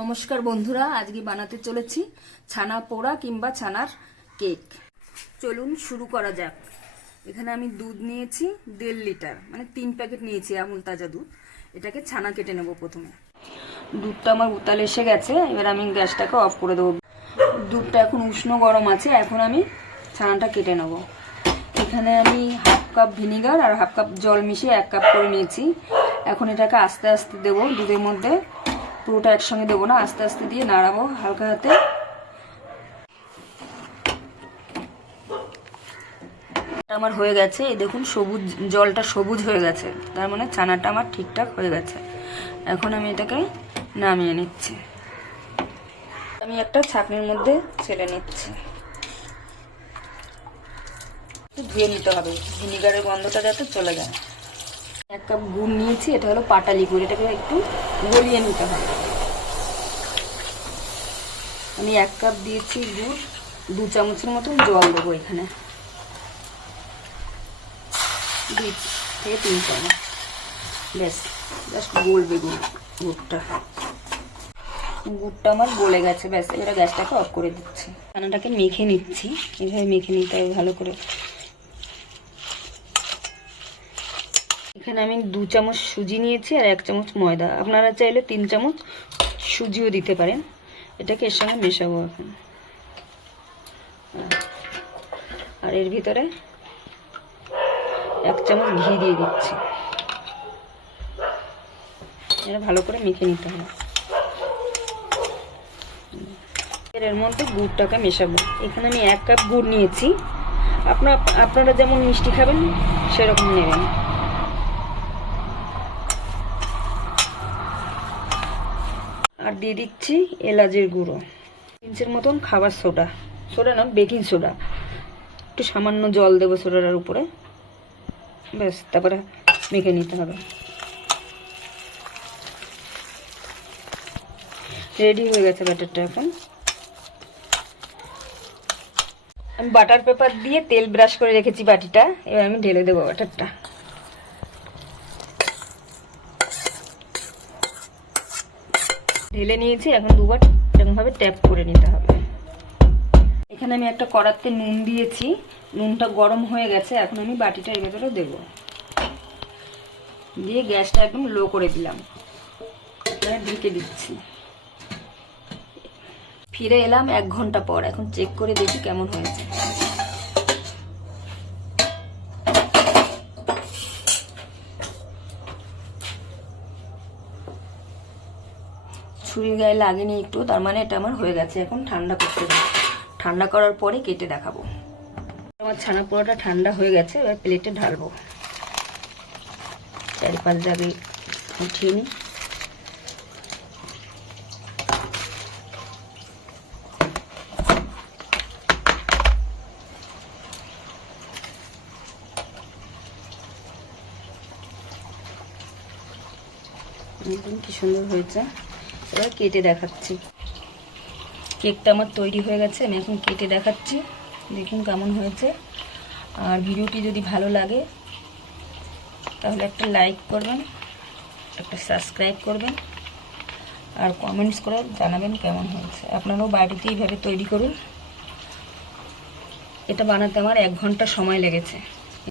নমস্কার বন্ধুরা, আজকে বানাতে চলেছি ছানা পোড়া কিংবা ছানার কেক। চলুন শুরু করা যাক। এখানে আমি দুধ নিয়েছি 1.5 লিটার, মানে 3 প্যাকেট নিয়েছি আমুল তাজা দুধ। এটাকে ছানা কেটে নেব। প্রথমে দুধটা আমার উতাল এসে গেছে, এবার আমি গ্যাসটাকে অফ করে দেবো। দুধটা এখন উষ্ণ গরম আছে, এখন আমি ছানাটা কেটে নেব। এখানে আমি হাফ কাপ ভিনিগার আর হাফ কাপ জল মিশিয়ে 1 কাপ করে নিয়েছি। এখন এটাকে আস্তে আস্তে দেবো দুধের মধ্যে, পুরোটা একসঙ্গে দেবো না, আস্তে আস্তে দিয়ে নাড়াবো হালকা হাতে। আমার হয়ে গেছে, এই দেখুন সবুজ, জলটা সবুজ হয়ে গেছে, তার মানে ছানাটা আমার ঠিকঠাক হয়ে গেছে। এখন আমি এটাকে নামিয়ে নিচ্ছি। আমি একটা ছাঁকনির মধ্যে ছেড়ে নিচ্ছি। একটু ধুয়ে নিতে হবে, ভিনিগারের গন্ধটা যাতে চলে যায়। 1 কাপ গুড় নিয়েছি, এটা হলো পাটালি গুড়, এটাকে একটু গলিয়ে নিতে হবে। আমি 1 কাপ দিয়েছি গুড়, 2 চামচের মতন জল দেবো এখানে, 2 থেকে 3 চামচ। ব্যাস, জাস্ট গলবে গুড়টা। গুড়টা আমার গলে গেছে, ব্যাস। এবারে গ্যাসটাকে অফ করে দিচ্ছি। ছানাটাকে মেখে নিচ্ছি, এভাবে মেখে নিতে হবে ভালো করে। এখানে আমি 2 চামচ সুজি নিয়েছি আর 1 চামচ ময়দা। আপনারা চাইলে 3 চামচ সুজিও দিতে পারেন। এটাকে এর সঙ্গে মেশাবো এখন। আর এর ভিতরে 1 চামচ ঘি দিয়ে দিচ্ছি। এটা ভালো করে মেখে নিতে হবে। এর মধ্যে গুড়টাকে মেশাবো। এখানে আমি 1 কাপ গুড় নিয়েছি, আপনারা যেমন মিষ্টি খাবেন সেরকম নেবেন। আর দিয়ে দিচ্ছি এলাচের গুঁড়ো, 1 পিঞ্চের মতন খাবার সোডা, না বেকিং সোডা, একটু সামান্য জল দেবো সোডাটার উপরে। ব্যাস, তারপরে মেখে নিতে হবে। রেডি হয়ে গেছে ব্যাটারটা। এখন আমি বাটার পেপার দিয়ে তেল ব্রাশ করে রেখেছি বাটিটা, এবার আমি ঢেলে দেবো ব্যাটারটা। ঢেলে নিয়েছি, এখন 2 বার এরকমভাবে ট্যাপ করে নিতে হবে। এখানে আমি একটা কড়াতে নুন দিয়েছি, নুনটা গরম হয়ে গেছে। এখন আমি বাটিটা এর ভেতরে দেবো, দিয়ে গ্যাসটা একদম লো করে দিলাম। ঢেকে দিচ্ছি। ফিরে এলাম 1 ঘন্টা পর। এখন চেক করে দেখি কেমন হয়েছে। ছুরির গায়ে লাগেনি একটু, তার মানে এটা আমার হয়ে গেছে। এখন ঠান্ডা করতে দেবো, ঠান্ডা করার পরে কেটে দেখাবো। আমার ছানা পোড়াটা ঠান্ডা হয়ে গেছে, এবার প্লেটে ঢালবো। 4-5 জায়গায় উঠিয়ে নিই। দেখুন কি সুন্দর হয়েছে। এবার কেটে দেখাচ্ছি। কেকটা আমার তৈরি হয়ে গেছে, আমি এখন কেটে দেখাচ্ছি। দেখুন কেমন হয়েছে। আর ভিডিওটি যদি ভালো লাগে তাহলে একটা লাইক করবেন, একটা সাবস্ক্রাইব করবেন, আর কমেন্টস করে জানাবেন কেমন হয়েছে। আপনারাও বাড়িতে এইভাবে তৈরি করুন। এটা বানাতে আমার 1 ঘন্টা সময় লেগেছে।